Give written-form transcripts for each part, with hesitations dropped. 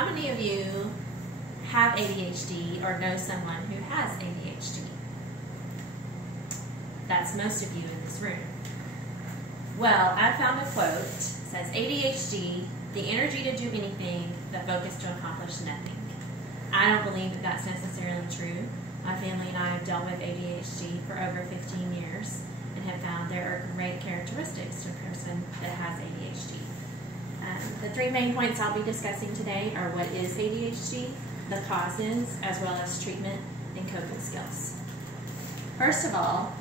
How many of you have ADHD or know someone who has ADHD? That's most of you in this room. Well, I found a quote that says, ADHD, the energy to do anything, the focus to accomplish nothing. I don't believe that that's necessarily true. My family and I have dealt with ADHD for over 15 years and have found there are great characteristics to a person that has ADHD. The three main points I'll be discussing today are what is ADHD, the causes, as well as treatment and coping skills. First of all,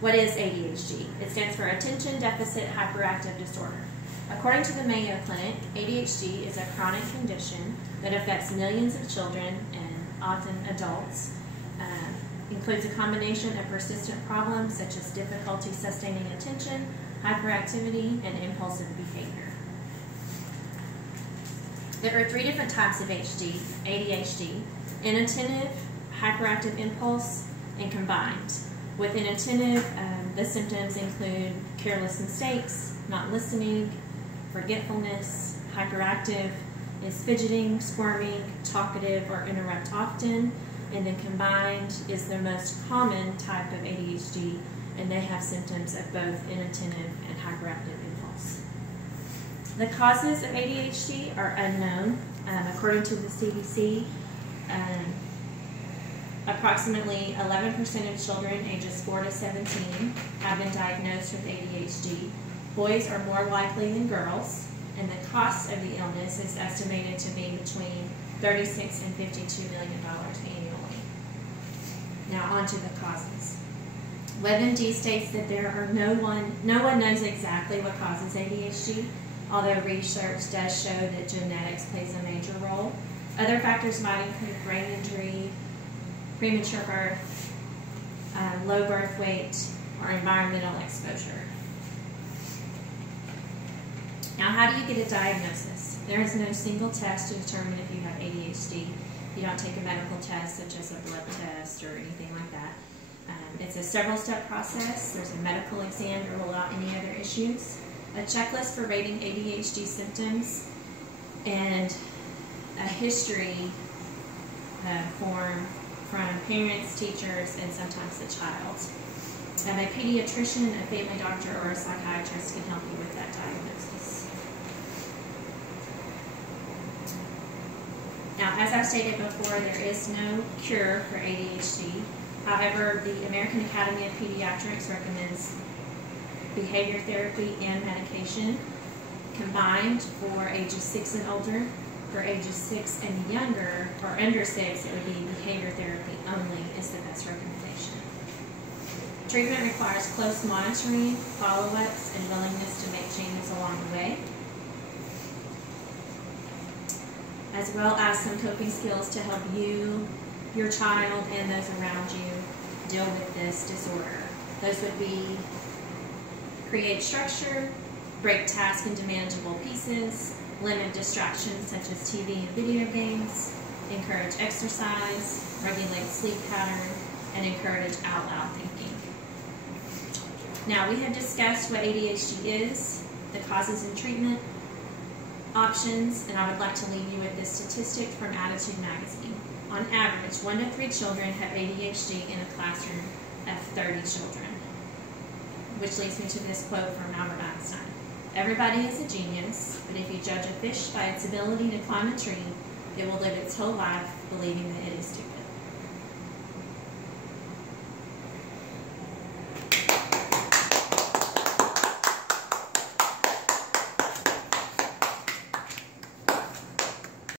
what is ADHD? It stands for Attention Deficit Hyperactive Disorder. According to the Mayo Clinic, ADHD is a chronic condition that affects millions of children and often adults. Includes a combination of persistent problems such as difficulty sustaining attention, hyperactivity, and impulsive behavior. There are three different types of ADHD: inattentive, hyperactive impulse, and combined. With inattentive, the symptoms include careless mistakes, not listening, forgetfulness. Hyperactive is fidgeting, squirming, talkative, or interrupt often. And then combined is the most common type of ADHD, and they have symptoms of both inattentive and hyperactive impulse. The causes of ADHD are unknown. According to the CDC, approximately 11% of children ages 4 to 17 have been diagnosed with ADHD. Boys are more likely than girls, and the cost of the illness is estimated to be between $36 and $52 million annually. Now on to the causes. WebMD states that no one knows exactly what causes ADHD, although research does show that genetics plays a major role. Other factors might include brain injury, premature birth, low birth weight, or environmental exposure. Now, how do you get a diagnosis? There is no single test to determine if you have ADHD. You don't take a medical test such as a blood test or anything like that. It's a several-step process. There's a medical exam to rule out any other issues, a checklist for rating ADHD symptoms, and a history form from parents, teachers, and sometimes the child. And a pediatrician, a family doctor, or a psychiatrist can help you with that diagnosis. Now, as I stated before, there is no cure for ADHD. However, the American Academy of Pediatrics recommends behavior therapy and medication combined for ages 6 and older. For ages 6 and younger, or under 6, it would be behavior therapy only is the best recommendation. Treatment requires close monitoring, follow-ups, and willingness to make changes along the way, as well as some coping skills to help you, your child, and those around you deal with this disorder. Those would be create structure, break tasks into manageable pieces, limit distractions such as TV and video games, encourage exercise, regulate sleep pattern, and encourage out loud thinking. Now, we have discussed what ADHD is, the causes and treatment options, and I would like to leave you with this statistic from Attitude Magazine. On average, 1 to 3 children have ADHD in a classroom of 30 children, which leads me to this quote from Albert Einstein. Everybody is a genius, but if you judge a fish by its ability to climb a tree, it will live its whole life believing that it is stupid.